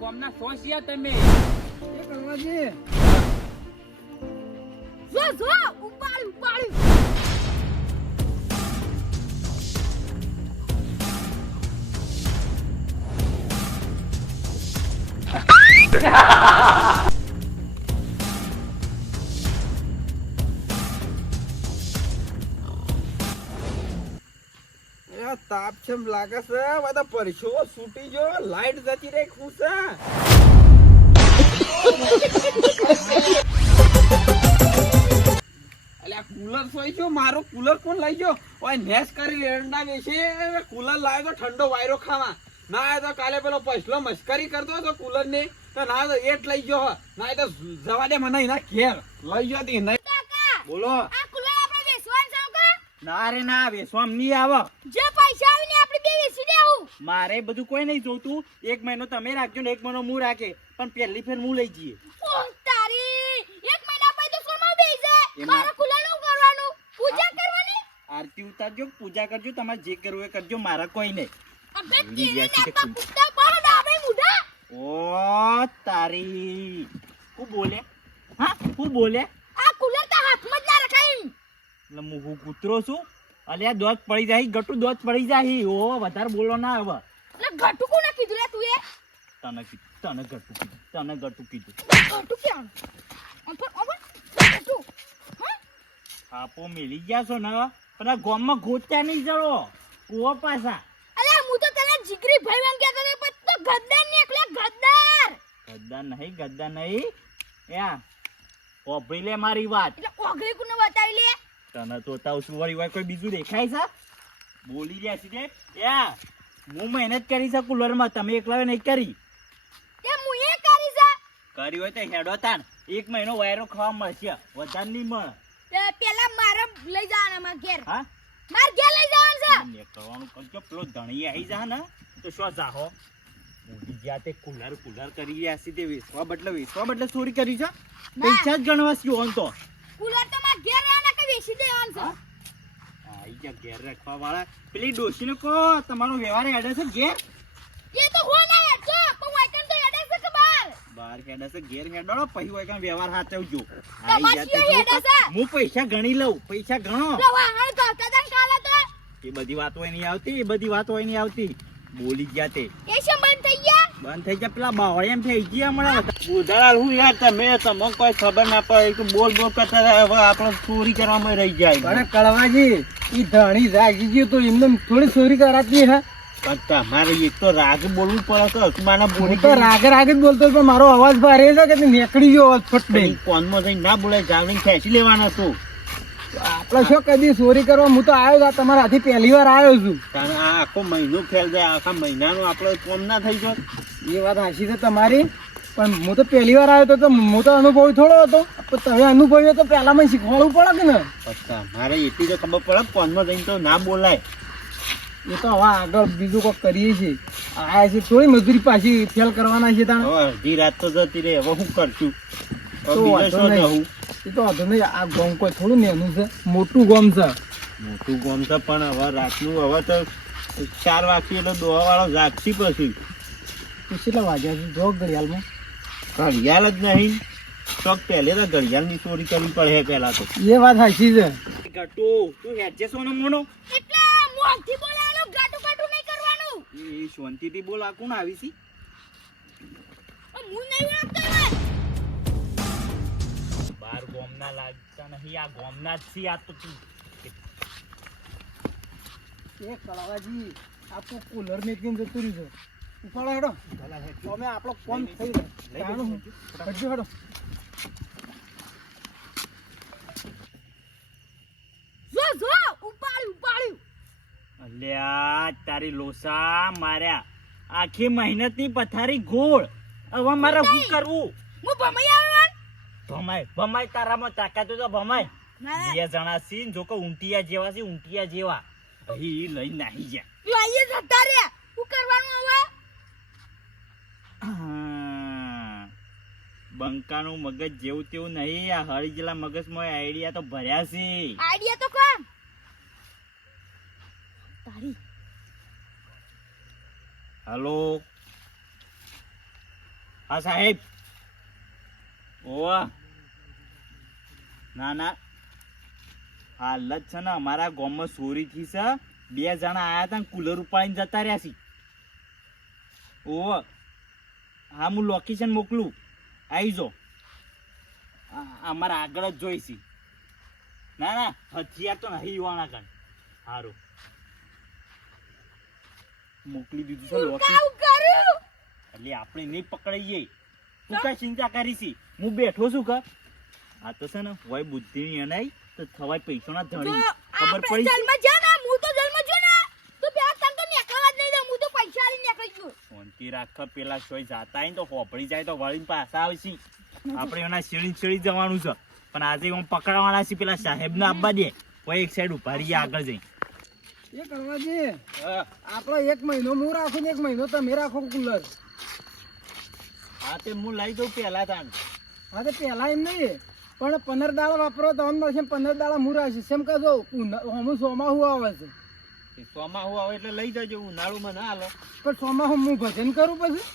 ગામના સોસિયા તમે એ કણવાજી જો ઉપાડ તાપ છેમ લાગે છે બધા પરસો છૂટી જો લાઈટ જતી રહી ખુશ અલ્યા કુલર સોઈ જો મારો કુલર કોણ લઈ ગયો ઓય નેસ કરી એરંડા બેસી કુલર લાવ્યો તો ઠંડો વાયરો ખાવા ના તો કાલે પેલો પછલો મસ્કરી કરતો તો કુલર ને તો ના તો એટ લઈ ગયો ના તો જવા દે મને એના ઘેર લઈ ગયો તી નહીં બોલો આ કુલર આપણે વેચવાનું છે કે ના રે ના વેસવામ નહીં આવો જે પૈસા આવે ને આપણે બે વેચી દેવું મારે બધું કોઈ નહીં જોતું 1 મહિનો તમે રાખજો ને 1 મહિનો હું રાખે પણ પહેલી ફેર હું લઈ જઈએ ઓ તારી 1 મહિના પછી તો સોમાં બેસી જાય મારા કુલર નું કરવાનું પૂજા કરવાની આરતી ઉતારજો પૂજા કરજો તમારે જે કરવું એ કરજો મારા કોઈ નહીં અબે તેરે નાપા પુસ્તક પાડો ને આપણે મુઢા ઓ તારી હું બોલે હા હું બોલે આ કુલર તો હાથમાં જ ના રખાય એટલે હું કૂતરો છું અલ્યા દોત પડી જાય ગટુ દોત પડી જાય ઓ વધારે બોલો ના હવે એટલે ઘટુ કોને કીધું લે તું એ તને ગટુ કીધું ઘટુ ક્યાં ઘટુ હા આપો મેલી ગયા છો ને પણ આ ગામમાં ગોત્યા નહીં જડો કુવો પાછા અલ્યા હું તો તને જીગરી ભાઈ વાંગ કહેતો તો પણ તો ગદ્દાર ને એકલે ગદ્દાર ગદ્દાર નહીં યા ઓભરી લે મારી વાત એટલે ઓગળી કોને બતાવી લે તને તો તાવ સુવારી હોય કોઈ બીજું દેખાય છે બોલી રહ્યા છે યા હું મહેનત કરી છે કુલરમાં તમે એકલા નહીં કરી તે હું એ કરી છે કરી હોય તો હેડો તાન 1 મહિનો વાયરો ખાવા મળશે વધારે નહીં મળે તે પેલા મારે લઈ જવાના માર ઘેર હા માર ઘેર લઈ જવાનું છે ને કરવાનું કરજો પેલો ધણી આવી જા ને તો શું જાહો મોદી જ્યાં તે કુલર કરી રહ્યા છે તે વેચવા બદલે ચોરી કરી છે પૈસા જ ગણવા છે ઓન તો કુલર તો માર ઘેર રહેવાના કે વેચી દેવાનું છે આઈ જા ઘેર રાખવા વાળા પેલી ડોશીને કહો તમારો વ્યવહાર હેડે છે ઘેર એ તો હો ના યાર જો પણ વાઈકન તો હેડે છે કે બહાર હેડે છે ઘેર હેડો પછી હોય કાં વ્યવહાર હાચવજો તમાશીઓ હેડે છે હું પૈસા ગણી લઉં પૈસા ગણો તો વાહણ કરતા તન કાલે તો એ બધી વાતો હોય નહીં આવતી બોલી ગયા તે એ શું બંધ થઈ ગયા બંધ થઈ ગયા પેલા બાવળી એમ થઈ ગયા હમણાં ઉધાર હું યાર તમે કોઈ ખબર ના પડે બોલ કરતા હવે આપણે ચોરી કરવામાં રહી જાય પણ કળવાજી ઈ ધણી જાગી ગયું તો એમને થોડી ચોરી કરાતી હે પણ તમારે એક તો રાગ બોલવું પડે તો અસમાના બોલી તો રાગ જ બોલતો પણ મારો અવાજ ભારે છે કે નીકળી ગયો અવાજ ફટ નહીં કોનમાં જઈને ના બોલે જાવડીને ખેંચી લેવાનો હતો આપણે શું કદી ચોરી કરવા હું તો આવ્યો તમારા હાથી પહેલી વાર આવ્યો છું કારણ આ આખો મહિનો ફેલ જાય આખા મહિનાનું આપણે કોમ ના થઈ જાય એ વાત હાચી છે તમારી પણ હું તો પહેલી વાર આવ્યો તો હું તો અનુભવી થોડો હતો પણ તમે અનુભવ્યો તો પહેલા મને શીખવાડવું પડે કે ને મારે એટલી તો ખબર પડે કોનમાં જઈને તો ના બોલાય એ તો હવે આગળ બીજું કોઈ કરીએ છીએ આ છે થોડી મજૂરી પાછી ફેલ કરવાના છે તાણે અડધી રાત તો જતી રહે હવે શું કરશું તો વાંધો નહીં. એ તો વાંધો નહીં આ ગામ કોઈ થોડું નેનું છે મોટું ગામ છે પણ હવે રાતનું હવે તો 4 વાગતી એટલે દોવા વાળો જાગતી પછી તો કેટલા વાગ્યા છે જો ઘડિયાળમાં ઘડિયાળ જ નહીં તો પહેલે તો ઘડિયાળની ચોરી કરવી પડે પેલા તો એ વાત સાચી છે ગટુ તું હેડજે સોનો મોનો એટલે મોંથી બોલાવાનું ગાટુ નહીં કરવાનું એ શાંતિથી બોલ આ કોણ આવી છે હું નહીં ઓળખતો એમાં બાર ગોમના લાગતા નહીં આ ગોમના જ છે આ તો તું એ કળવાજી આપણું કુલર મેકીને જતું રહ્યું છે ઉપાડો હેડો અમે આપણો કોમ થઈ રહ્યો હેડો જો ઉપાડ્યું અલ્યા તારી લોસા માર્યા આખી મહેનતની પથારી ગોળ હવે મારે શું કરવું હું ભમાઈ આવ્યો ભમાય તારામાં તાકાત હોય તો ભમાય ના 2 જણા છે જો કે ઊંટિયા જેવા અહીં લઈ નાહી જા લાઈએ જતા રે શું કરવાનું હવે બંકાનું મગજ જેવું તેવું નહીં આ હળી જેલા મગજમાં આઈડિયા તો ભર્યા છે આઈડિયા તો કામ તારી હલો હા સાહેબ. ઓવા ના ના હાલ જ છે ને અમારા ગામમાં ચોરી થી છે. 2 જણા આયા હતા ને કુલર ઉપાડીને જતા રહ્યા છે. ઓવા હા હું લોકેશન મોકલું, આવી જો. અમારા આગળ જ જોઈશી. ના ના હથિયાર તો નહીં વાળા કણ. સારું મોકલી દીધું છે લોકેશન. કાઉ કર્યું એટલે આપણે નહીં પકડાઈએ. તું કઈ ચિંતા કરીશી, હું બેઠો છું કે. આ તો છે ને હોય બુદ્ધિ ની અનાઈ તો થવાય પૈસાના ધણી. ખબર પડી છે? જન્મ છે ને હું તો જન્મ છું ને તો બે તન તો નીકળવા જ નહીં દઉં. હું તો પૈસા આલી નીકળી ગયો. શાંતિ રાખ. પેલા સોય જાતા હોય ને તો હોપડી જાય તો વળીને પાછા આવશી. આપણે એના શેડી જવાનું છે પણ આજે હું પકડવાના છે. પેલા સાહેબ ને આપવા દે. કોઈ એક સાઈડ ઉભા રહીએ આગળ જઈ. એ કરવા દે. આપણો 1 મહિનો હું રાખું ને 1 મહિનો તમે રાખો કુલર. હા તે હું લઈ દઉં પેલા તાણ. હા તો પહેલા એમ નહીં પણ 15 દાડા વાપરો તો 15 દાડા હું રાખીશ. એમ કહો હું સોમાહુ આવે છે ચોમાહુ આવે એટલે લઈ જજો. ઉનાળુમાં ના હાલો. પણ સોમાહુ હું ભજન કરું પછી.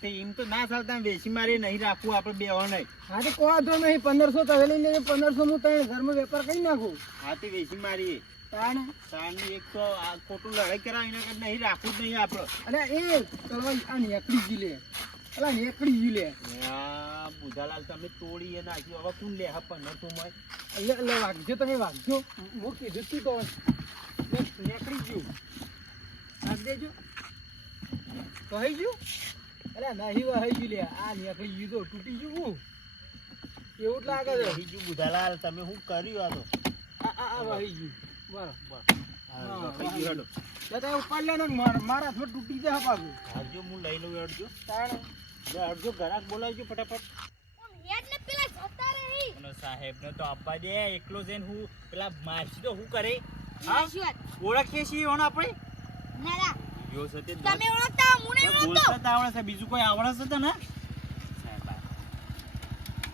તે એમ તો ના ચાલતા. વેચી મારી નહીં રાખવું આપણે બે નહીં. હા તો કોઈ વાંધો નહીં. 1500 તમે લઈ લેજો. 1500 હું 3000 વેપાર કરી નાખું. હા તે વેચી મારી તાણે તાણની એક તો આ ખોટું લડાઈ કરાવી એના કરતા નહીં રાખવું જ નહીં આપણે. અરે એ ચલો આ નેકડી જી લે. અલા નેકડી જી લે. આ બુધાલાલ તમે તોડી એ નાખ્યું. હવે કોણ લે? હા 1500 માં એટલે વાગજો તમે વાગજો. હું કીધું તું તો નેકડી ગયું નાખ દેજો. કહી ગયું? અરે નહીં વહી ગયું લે. આ નેકડી ગયું તો તૂટી ગયું. એવું જ લાગે છે. બીજું બુધાલાલ તમે શું કર્યું? આ તો આ વહી ગયું. બરાબર. હા, કઈ ગયું હેડો. તો ઉપાડ લે ને મારા હાથમાં તૂટી જાય પાછું. આવજો હું લઈ લઉં. અડજો તાણે અડજો ઘરાક બોલાવજો ફટાફટ. પણ એટલે પેલા જતા રહી. અને સાહેબ ને તો આપવા દે. એકલો જઈને હું પેલા મારસી તો હું કરે? હા શું વાત? ઓળખીએ છીએ ઓણ આપણે. ના ના જો છે તે તમે ઓળખતા હો, હું નહીં ઓળખતો. બોલતા તો આવડે છે. બીજું કોઈ આવડે છે તને?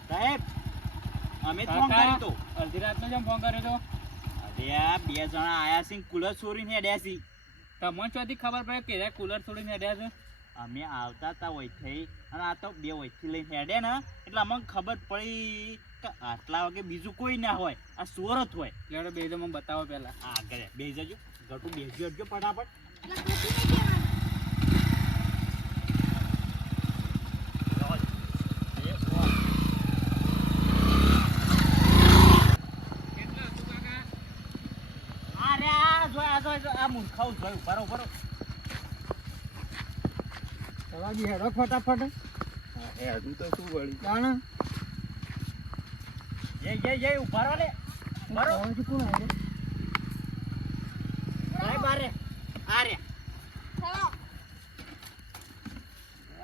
સાહેબ અમે ફોન કર્યો તો. અડધી રાતનો જેમ ફોન કર્યો તો અરે આ 2 જણા આયા છે ને કુલર ચોરીને હેડ્યા છે. તમને ચોથી ખબર પડે કે કુલર છોડીને હેડ્યા છે? અમે આવતા હતા વહીથી અને આ તો 2 વહીથી લઈને હેડે ને એટલે અમને ખબર પડી કે આટલા વાગે બીજું કોઈ ના હોય. આ ચોર જ હોય. લેડો બે મને બતાવો પેલા. હા આગળ બે જજો. ગટુ બેસજો અડજો ફટાફટ. એટલે ખોટી નહીં કહેવાનું. આ મૂર્ખાઓ જોયું. બરોબર સવાજી હેડો ફટાફટ. હેડું તો શું વળી. તાણે જય ઉભા રહો લે. બરો સવાજી કોણ આવે? ભાઈ બારે આ રે. ચલો.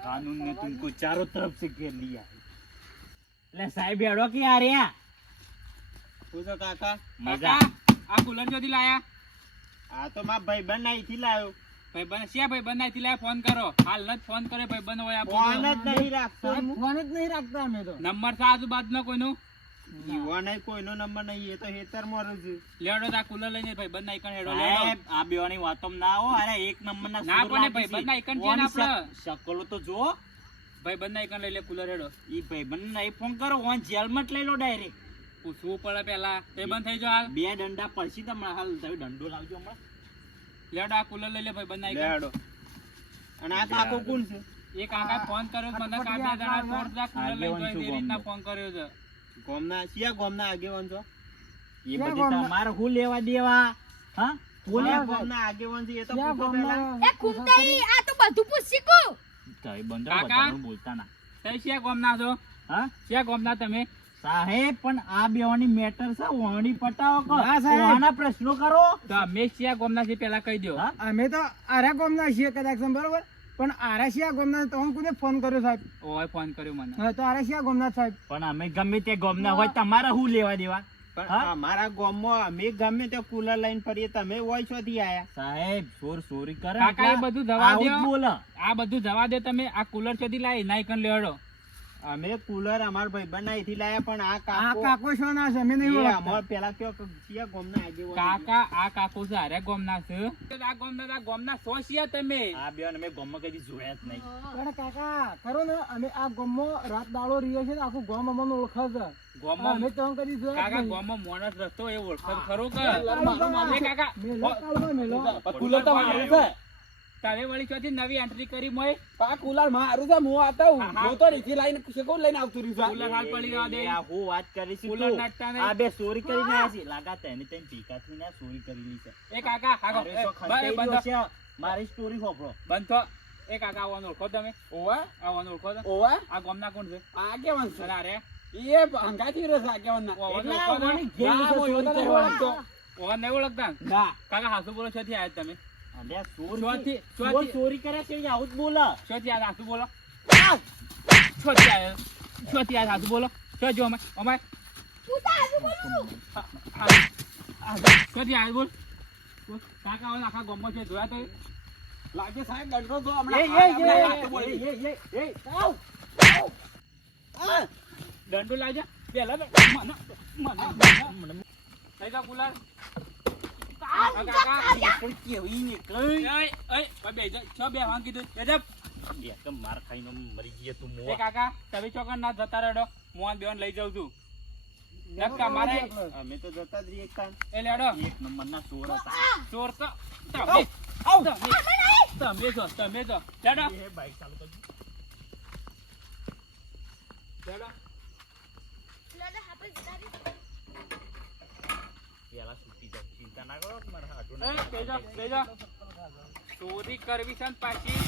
कानून ने तुमको चारों तरफ से घेर लिया है. ले साहब हेडो की आ रहे हैं. પૂછો કાકા. મજા આ કુલર જોથી લાયા? આ તો મારા ભાઈબંધ અહીંથી લાવ્યો. ભાઈબંધ છે? ભાઈબંધ અહીંથી લાયા? ફોન કરો. હાલ જ ફોન કરે. ભાઈબંધ હોય આપો. ફોન જ નહીં રાખતો. સાહેબ ફોન જ નહીં રાખતા અમે તો. નંબર છે આજુબાજુનો કોઈનો? જીવા નહીં, કોઈનો નંબર નહીં. એ તો હેતર મારું છે. લેડો આ કુલર લઈને ભાઈબંધ ના આઈકન હેડો. લેડો. સાહેબ આ બેવાની વાતો ના હો. અરે એક નંબર ના ના પણ ભાઈબંધ ના આઈકન છે ને આપણે. શકલો તો જો. ભાઈબંધ ના આઈકન લઈ લે કુલર હેડો. ઈ ભાઈબંધ નહીં ફોન કરો. ઓન જેલમાં જ લઈ લો ડાયરેક્ટ. પૂછવું પડે પેલા. ભાઈબંધ થઈ જાવ હાલ. 2 દંડા પડશે તમને. હાલ તમે દંડો લાવજો હમણાં. લેડો આ કુલર લઈ લે ભાઈબંધ ના આઈકન. લેડો. અને આ કાકો કોણ છે? એ કાકા ફોન કર્યો છે મને. કાકા જણા ફોન કુલર લઈ જાય એ રીતના ફોન કર્યો છે. ગોમના સિયા ગોમના આગેવાન છો? એ ક્યાં બધી ગોમના? તમારે હું લેવા દેવા? હા બોલે બોલે ગોમના આગેવાન છે. એ તો ક્યાં પૂછો ગામના? પહેલા. એ ખૂમતાઈ આ તો બધું પૂછી કો. તઈ બંદર કાકા? બધાનું બોલતા ના. તઈ શ્યા ગોમના છો? હા શ્યા ગોમના તમે? સાહેબ પણ આ બેવાની મેટર છે. વાણી પટાવો કો. હા, સાહેબ. વાના પ્રશ્નો કરો. તો અમે શ્યા ગોમના છે પેલા કહી દો. હા અમે તો આરા ગામના છીએ કદાચ બરોબર પણ આરાશિયા ગામના તમે કોને ફોન કર્યો સાહેબ? ઓય ફોન કર્યો મને. હા તો આરાશિયા ગામના સાહેબ. પણ અમે ગમે તે ગોમના હોય તમારે હું લેવા દેવા? પણ હા? અમારા ગામમાં અમે ગમે તે કુલર લઈને ફરીએ. તમે હોય છોથી આયા? સાહેબ ચોરી કરે કાકા એ એટલે બધું જવા આવું જ દ્યો. બોલે. આ બધું જવા દે તમે. આ કુલર ચોથી લાવી નાઈકન લેડો. અમે કુલર અમાર ભાઈબંધ ના અહીંથી લાયા પણ આ આ કાકો કાકો શું ના છે અમે નહીં એ ઓળખતા. અમાર પેલા કયો કે કયા ગામના આગેવાન કાકા આ કાકો છે હારે ગોમના છે આ ગોમના સો છીએ તમે આ બે અમે ગામમાં કદી જોયા જ નહીં. પણ કાકા ખરો ને અમે આ ગામમાં રાત દાડો રહીએ છીએ ને આખું ગામ અમને ઓળખે છે. ગોમમાં અમે તો કદી જોયા જ કાકા નહીં. ગોમમાં મોણસ રસ્તો એ ઓળખત ખરો કે મારું એ કાકા મેલો કાઢવા મેલો. કુલર તો મારું છે તમે વળી ચોથી નવી એન્ટ્રી કરી મોય આ કુલર મારું છે હું આતા હું હા. હું તો નીચે લાઈને શેકોન લઈને આવતું રહ્યું છે કુલર હાલ પડી જવા દે એ આ હું વાત કરીશ કુલર તું. નાટતા નહીં. આ બે ચોરી કરીને આયા છે. લાગા તેને તેમ ભીખાથી ને ચોરી કરેલી છે. એ કાકા હાગો અરે તો ખંતાઈ ગયો છે. મારી સ્ટોરી હોભળો. બંધ થો એ કાકા આવવાનું ઓળખો તમે ઓવા આવવાનું ઓળખો છો ઓવા આ ગોમના કોણ છે આ કેવન છે અને આ રે એ હંગાથી રહ્યો છે આ કેવન ના ઓવાનું એટલે ઓળખો છો? ઓવાની ઘેર ના, વિશે હું ચોરી એવું કરવા. નથી ઓળખતો. ઓવાને નહીં ઓળખતા ના કાકા હાસુ બોલો છોથી આયા તમે અલ્યા ચોરી ચોથી- ચોર ચોથી- ચોરી કરે છે આવું જ બોલે. છોથી આયા હાસુ બોલો છોથી આયા હાસુ બોલો છો જો અમાય હું તો આવી બોલું. છોથી આયા બોલ બોલ. કાકા ઓલા આખા ગોમમાં છે જોયા તો લાગે સાહેબ દંડો તો એ, હમણાં એ, એ, હમણાં એ, હાથ બોલી. એ, એ, દંડો લાવજો પેલા તો મને થઈ જા કુલર કાકા પણ કેવી નીકળી. બે વાંગ કીધું એ જપ. બે તો માર ખાઈને મરી ગયા તું એ મોવા. કાકા તમે ચોકન ના જતા રહેડો મોહન બેન લઈ જાઉં છું નક્કા મારે અમે તો જતા જ રહીએ કાન. એ લેડો એક નંબરના ચોર હતા. ચોર તો તમે છો લેડો એ બાઈક ચાલુ કરજો. લેડો દાદા આપણે જતા રહીએ. પેલા છૂટી જાવ. ચિંતા ના કરો મારા હાથો એ ના બેજો ચોરી કરવી છે ને પાછી